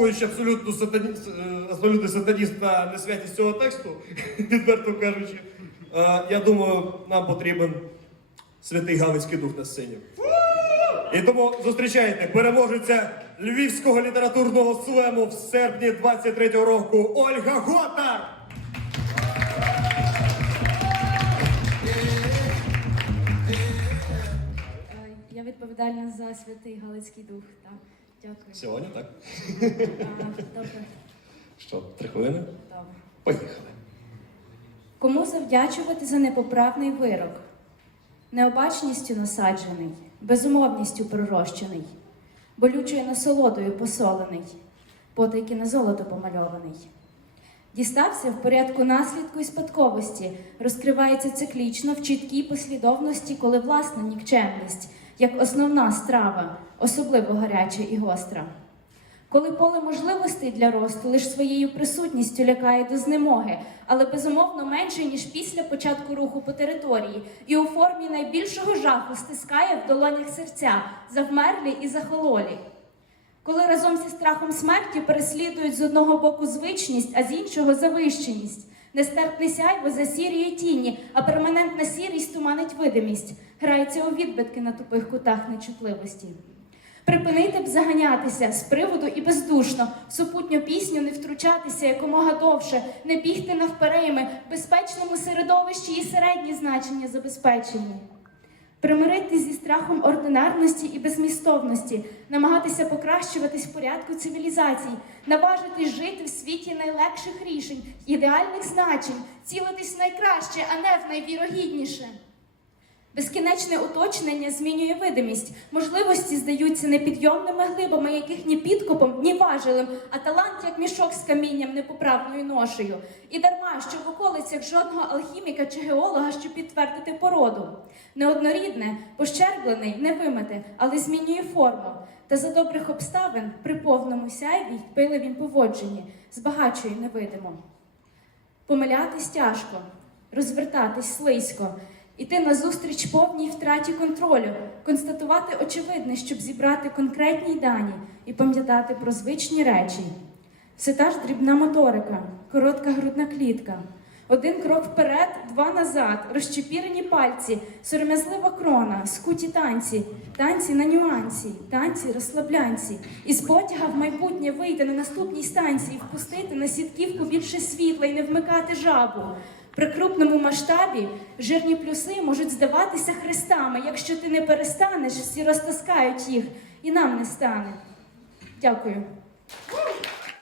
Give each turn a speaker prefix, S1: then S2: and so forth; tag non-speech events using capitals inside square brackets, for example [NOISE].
S1: Абсолютно сатані... е, абсолютний сатаніст та несвятість цього тексту, [LAUGHS] відверто кажучи, е, я думаю, нам потрібен святий Галицький дух на сцені. І тому зустрічайте переможеця львівського літературного слему в серпні 23-го року Ольга Гота!
S2: Е, Я відповідальна за святий Галицький дух. Так, дякую.
S1: Сьогодні, так?
S2: Добре,
S1: Що, три хвилини?
S2: добре.
S1: Поїхали.
S2: Кому завдячувати за непоправний вирок? Необачністю насаджений, безумовністю пророщений, болючою насолодою посолений, потайки на золото помальований. Дістався в порядку наслідку і спадковості, розкривається циклічно в чіткій послідовності, коли власна нікчемність, як основна страва, особливо гаряча і гостра. Коли поле можливостей для росту лише своєю присутністю лякає до знемоги, але безумовно менше, ніж після початку руху по території, і у формі найбільшого жаху стискає в долонях серця, завмерлі і захололі. Коли разом зі страхом смерті переслідують з одного боку звичність, а з іншого завищеність. Нестерпний сяйво засірює тіні, а перманентна сірість туманить видимість, грається у відбитки на тупих кутах нечутливості. Припинити б заганятися з приводу і бездушно, в супутню пісню не втручатися якомога довше, не бігти навперейми, безпечному середовищі і середні значення забезпечені. Примиритись зі страхом ординарності і безмістовності, намагатися покращуватись в порядку цивілізацій, наважитись жити в світі найлегших рішень, ідеальних значень, цілитись найкраще, а не в найвірогідніше. Безкінечне уточнення змінює видимість. Можливості здаються непідйомними глибами, яких ні підкопом, ні важелем, а талант як мішок з камінням непоправною ношею. І дарма, що в околицях жодного алхіміка чи геолога, щоб підтвердити породу. Неоднорідне, пощерблений, не вимите, але змінює форму. Та за добрих обставин при повному сяйві й пиливім поводженні збагачує невидимо. Помилятись тяжко, розвертатись слизько, іти назустріч повній втраті контролю, констатувати очевидне, щоб зібрати конкретні дані і пам'ятати про звичні речі. Все та ж дрібна моторика, коротка грудна клітка. Один крок вперед, два назад, розчепірені пальці, сором'язлива крона, скуті танці, танці на нюансі, танці розслаблянці. Із потяга в майбутнє вийти на наступній станції, впустити на сітківку більше світла і не вмикати жабу. При крупному масштабі жирні плюси можуть здаватися хрестами. Якщо ти не перестанеш, всі розтаскають їх, і нам не стане. Дякую.